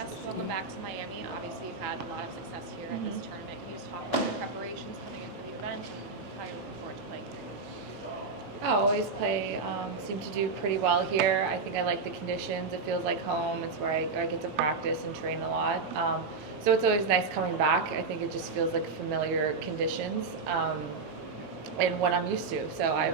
Jess, welcome back to Miami. Obviously, you've had a lot of success here at this tournament. Can you just talk about your preparations coming in for the event and how you're looking forward to playing here? I always seem to do pretty well here. I think I like the conditions. It feels like home. It's where I get to practice and train a lot. So it's always nice coming back. I think it just feels like familiar conditions and what I'm used to. So I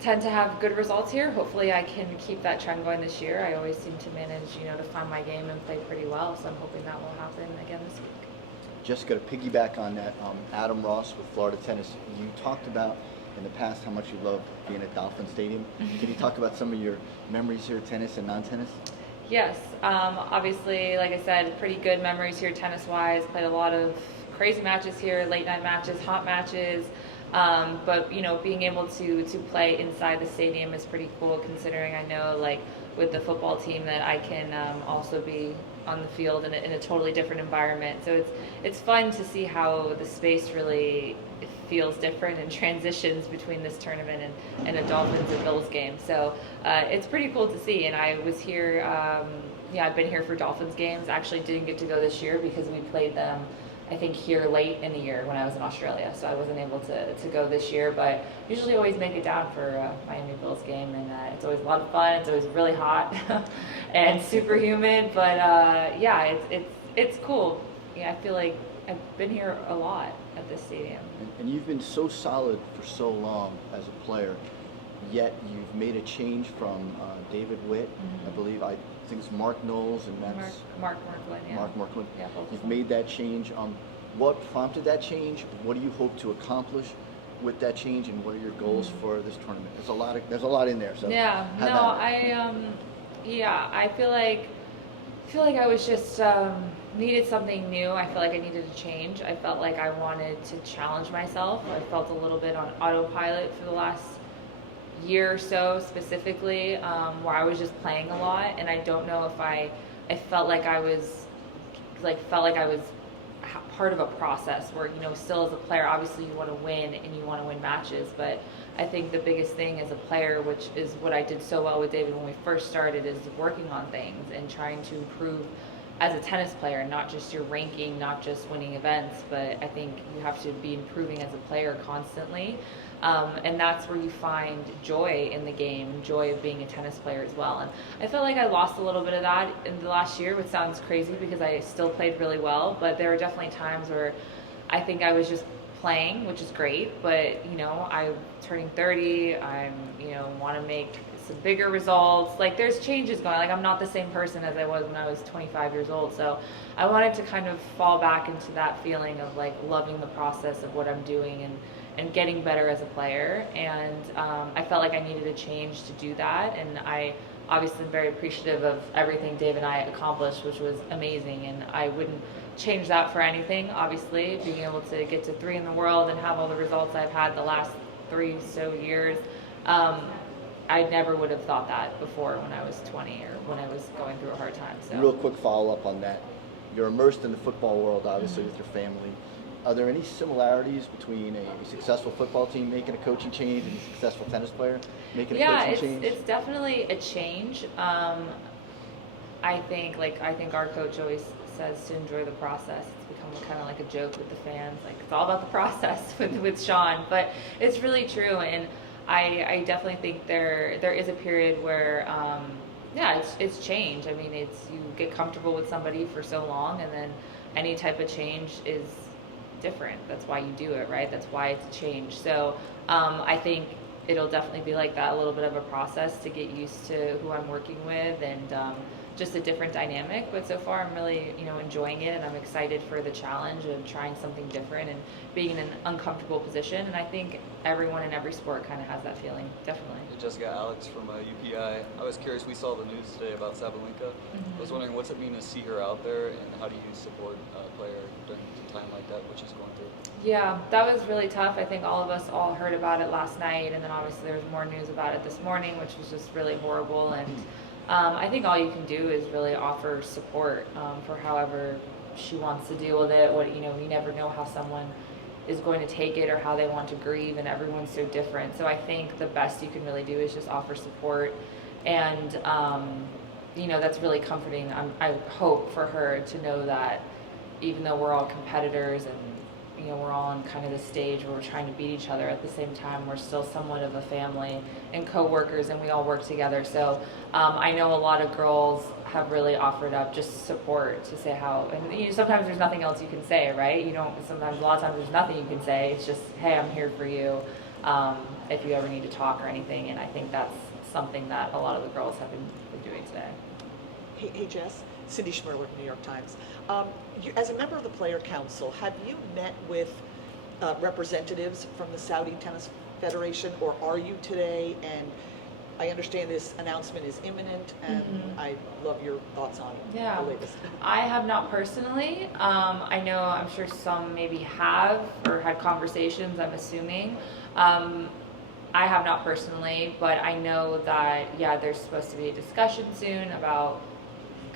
tend to have good results here. Hopefully I can keep that trend going this year. I always seem to manage, to find my game and play pretty well. So I'm hoping that will happen again this week. Jessica, to piggyback on that, Adam Ross with Florida Tennis, you talked about in the past how much you love being at Dolphin Stadium. Can you talk about some of your memories here at tennis and non-tennis? Yes, obviously, like I said, pretty good memories here tennis-wise. Played a lot of crazy matches here, late-night matches, hot matches. But being able to play inside the stadium is pretty cool, considering I know, like, with the football team that I can also be on the field in a totally different environment. So it's fun to see how the space really feels different and transitions between this tournament and a Dolphins and Bills game. So it's pretty cool to see. And I was here, I've been here for Dolphins games. Actually didn't get to go this year because we played them, I think, here late in the year when I was in Australia. So I wasn't able to go this year, but usually always make it down for a Miami Bills game. And it's always a lot of fun. It's always really hot and super humid. But it's cool. Yeah, I feel like I've been here a lot at this stadium. And you've been so solid for so long as a player, yet you've made a change from David Witt, I believe, I think it's Mark Knowles, and that's Mark Marklin, yeah. Mark Marklin. Yeah, both of You've them. made that change. What prompted that change? What do you hope to accomplish with that change, and what are your goals for this tournament? There's a lot in there. So yeah, I feel like I was just needed something new. I feel like I needed a change. I felt like I wanted to challenge myself. I felt a little bit on autopilot for the last year or so, specifically, where I was just playing a lot, and I don't know if I felt like I was part of a process where, still as a player, obviously you want to win and you want to win matches, but I think the biggest thing as a player, which is what I did so well with David when we first started, is working on things and trying to improve as a tennis player, not just your ranking, not just winning events, but I think you have to be improving as a player constantly. And that's where you find joy in the game, joy of being a tennis player as well. And I felt like I lost a little bit of that in the last year, which sounds crazy because I still played really well, but there were definitely times where I think I was just playing, which is great, but I'm turning 30, I'm want to make some bigger results. Like, there's changes going on. Like, I'm not the same person as I was when I was 25 years old. So I wanted to kind of fall back into that feeling of like loving the process of what I'm doing and getting better as a player. And I felt like I needed a change to do that. And I obviously am very appreciative of everything Dave and I accomplished, which was amazing. And I wouldn't change that for anything, obviously. Being able to get to 3 in the world and have all the results I've had the last 3 so years, I never would have thought that before when I was 20 or when I was going through a hard time. So, real quick follow-up on that. You're immersed in the football world, obviously, with your family. Are there any similarities between a successful football team making a coaching change and a successful tennis player making a coaching change? Yeah, it's definitely a change. I think our coach always says to enjoy the process. It's become kind of like a joke with the fans. Like, it's all about the process with Sean, but it's really true. And I definitely think there is a period where it's change. I mean, you get comfortable with somebody for so long, and then any type of change is different. That's why you do it, right? That's why it's a change. So I think it'll definitely be like that, a little bit of a process to get used to who I'm working with and just a different dynamic. But so far I'm really enjoying it, and I'm excited for the challenge of trying something different and being in an uncomfortable position. And I think everyone in every sport kind of has that feeling, definitely. Jessica, Alex from UPI. I was curious, we saw the news today about Sabalenka. I was wondering, what's it mean to see her out there, and how do you support a player during a time like that, what she's going through? Yeah, that was really tough. I think all of us heard about it last night, and then obviously there was more news about it this morning, which was just really horrible. And I think all you can do is really offer support for however she wants to deal with it. You never know how someone is going to take it or how they want to grieve, and everyone's so different. So I think the best you can really do is just offer support and that's really comforting. I hope for her to know that even though we're all competitors and we're all on kind of the stage where we're trying to beat each other, at the same time we're still somewhat of a family and co-workers, and we all work together. So I know a lot of girls have really offered up just support to say how, and sometimes there's nothing else you can say, right? Sometimes a lot of times there's nothing you can say. It's just, hey, I'm here for you if you ever need to talk or anything. And I think that's something that a lot of the girls have been doing today. Hey Jess, Cindy Schmerler from New York Times. As a member of the Player Council, have you met with representatives from the Saudi Tennis Federation, or are you today? And I understand this announcement is imminent, and I love your thoughts on the latest. I have not personally. I'm sure some maybe have or had conversations, I'm assuming. I have not personally, but I know that, there's supposed to be a discussion soon about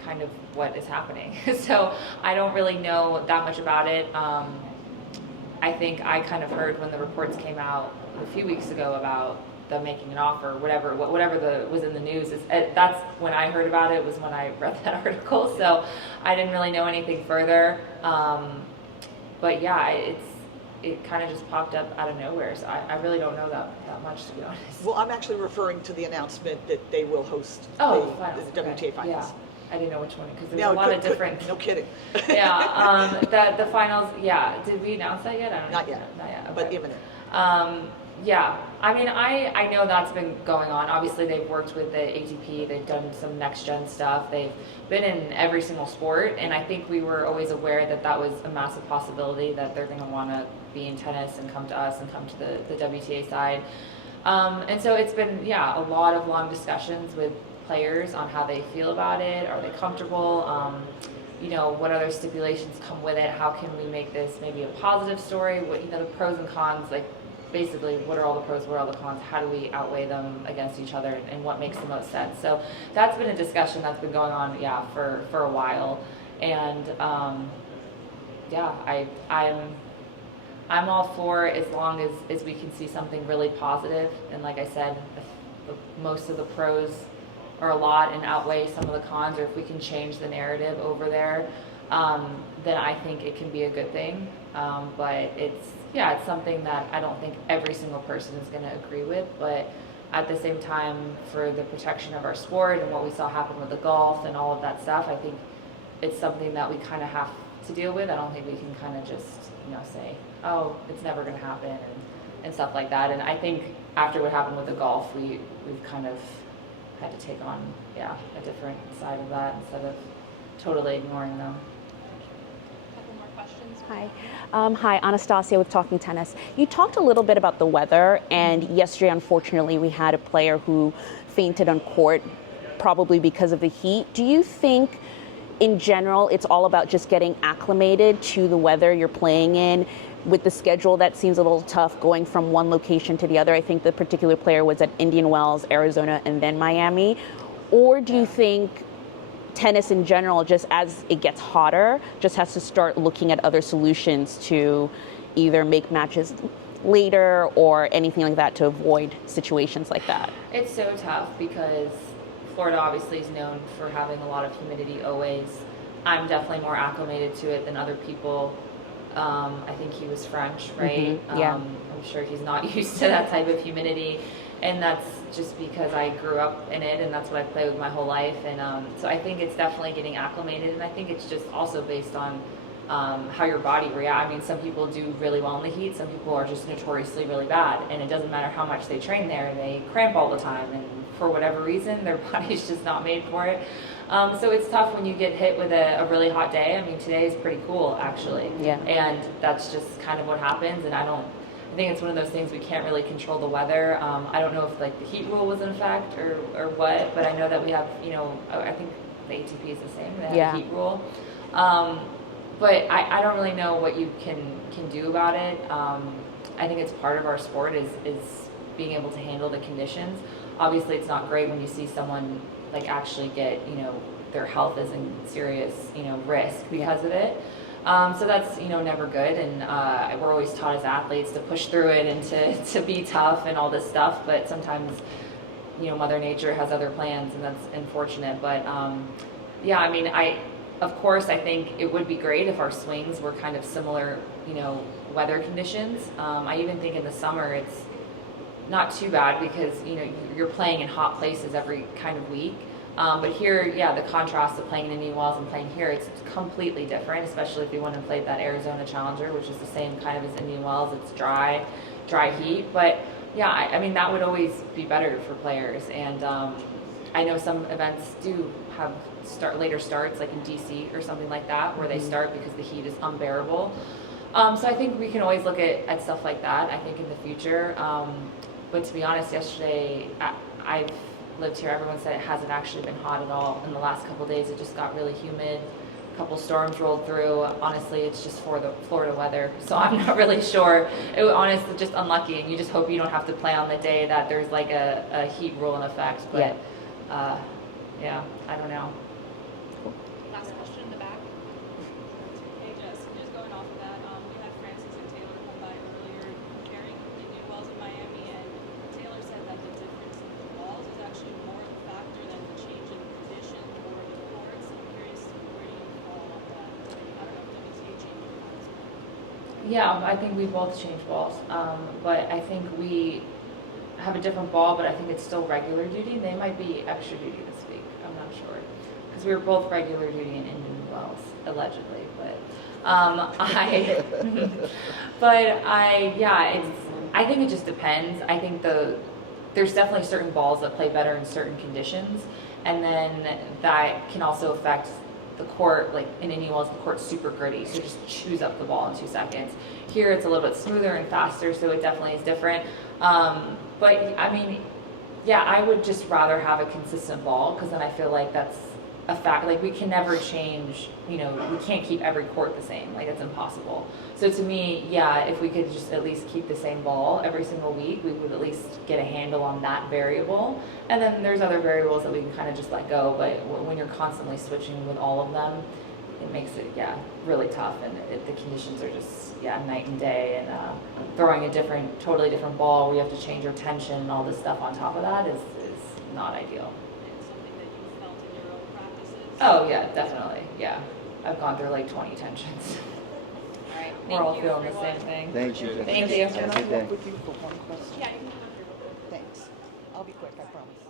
kind of what is happening. So I don't really know that much about it. I think I kind of heard when the reports came out a few weeks ago about them making an offer, whatever was in the news. That's when I heard about it, was when I read that article. So I didn't really know anything further. But it kind of just popped up out of nowhere. So I really don't know that much, to be honest. Well, I'm actually referring to the announcement that they will host the WTA Finals. Yeah. I didn't know which one, because there's a lot of different. No kidding. The finals. Yeah, did we announce that yet? I don't know. Not yet. Okay. But imminent. I know that's been going on. Obviously, they've worked with the ATP. They've done some next gen stuff. They've been in every single sport, and I think we were always aware that was a massive possibility, that they're going to want to be in tennis and come to us and come to the WTA side. And so it's been a lot of long discussions with players on how they feel about it. Are they comfortable? What other stipulations come with it? How can we make this maybe a positive story? What the pros and cons, like basically what are all the pros, what are all the cons? How do we outweigh them against each other, and what makes the most sense? So that's been a discussion that's been going on for a while. And I'm all for, as long as we can see something really positive. And like I said, if most of the pros or a lot and outweigh some of the cons, or if we can change the narrative over there, then I think it can be a good thing. But it's something that I don't think every single person is going to agree with. But at the same time, for the protection of our sport and what we saw happen with the golf and all of that stuff, I think it's something that we kind of have to deal with. I don't think we can kind of just say, oh, it's never going to happen and stuff like that. And I think after what happened with the golf, we've kind of had to take on a different side of that instead of totally ignoring them. A couple more questions. Hi. Hi, Anastasia with Talking Tennis. You talked a little bit about the weather, and yesterday, unfortunately, we had a player who fainted on court, probably because of the heat. Do you think, in general, it's all about just getting acclimated to the weather you're playing in? With the schedule, that seems a little tough going from one location to the other. I think the particular player was at Indian Wells, Arizona, and then Miami. Or do you think tennis in general, just as it gets hotter, just has to start looking at other solutions to either make matches later or anything like that to avoid situations like that? It's so tough because Florida obviously is known for having a lot of humidity always. I'm definitely more acclimated to it than other people. I think he was French, right? I'm sure he's not used to that type of humidity, and that's just because I grew up in it and that's what I played with my whole life. And so I think it's definitely getting acclimated, and I think it's just also based on how your body reacts. I mean, some people do really well in the heat, some people are just notoriously really bad, and it doesn't matter how much they train there, they cramp all the time, and for whatever reason their body's just not made for it. So it's tough when you get hit with a really hot day. I mean, today is pretty cool, actually. Yeah. And that's just kind of what happens. And I think it's one of those things we can't really control the weather. I don't know if like the heat rule was in effect or what, but I know that we have, I think the ATP is the same. They have a heat rule. But I don't really know what you can do about it. I think it's part of our sport is being able to handle the conditions. Obviously, it's not great when you see someone like actually get, their health is in serious, risk because of it. So that's, never good. And we're always taught as athletes to push through it and to be tough and all this stuff. But sometimes Mother Nature has other plans, and that's unfortunate. But yeah, I mean, of course, I think it would be great if our swings were kind of similar, weather conditions. I even think in the summer it's not too bad because, you're playing in hot places every kind of week. But here, yeah, the contrast of playing in Indian Wells and playing here, it's completely different, especially if you went and played that Arizona Challenger, which is the same kind of as Indian Wells. It's dry heat. But yeah, I mean, that would always be better for players. And I know some events do have later starts, like in DC or something like that, where they start because the heat is unbearable. So I think we can always look at stuff like that, I think, in the future. But to be honest, yesterday, I've lived here, everyone said it hasn't actually been hot at all in the last couple of days. It just got really humid. A couple storms rolled through. Honestly, it's just for the Florida weather. So I'm not really sure. It was honestly just unlucky, and you just hope you don't have to play on the day that there's like a heat rule in effect. But yeah, I don't know. Last question in the back. Hey Jess, just going off of that, we had Francis and Taylor come by earlier comparing Indian Wells and Miami, and Taylor said that the difference in the balls is actually more the factor than the change in condition or the courts. I'm curious where you fall on that. I don't know if WTA changed your balls. Yeah, I think we both changed balls, but I think we have a different ball, but I think it's still regular duty. They might be extra duty this week. I'm not sure because we were both regular duty in Indian Wells, allegedly. But I think it just depends. I think there's definitely certain balls that play better in certain conditions, and then that can also affect the court. Like in Indian Wells, the court's super gritty, so it just chews up the ball in 2 seconds. Here it's a little bit smoother and faster, so it definitely is different. But I mean, yeah, I would just rather have a consistent ball because then I feel like that's a fact. Like we can never change, we can't keep every court the same. Like it's impossible. So to me, yeah, if we could just at least keep the same ball every single week, we would at least get a handle on that variable. And then there's other variables that we can kind of just let go. But when you're constantly switching with all of them, it makes it, really tough. And the conditions are just, night and day. And throwing a totally different ball where you have to change your tension and all this stuff on top of that is not ideal. It's something that you felt in your own practices. Oh yeah, definitely. Yeah, I've gone through like 20 tensions. All right. We're all Thank you, feeling the everyone. same thing. Thank you. Thank you. Have a Can I good day. walk with you for one question? Yeah, you can come up here real quick. Thanks. I'll be quick, I promise.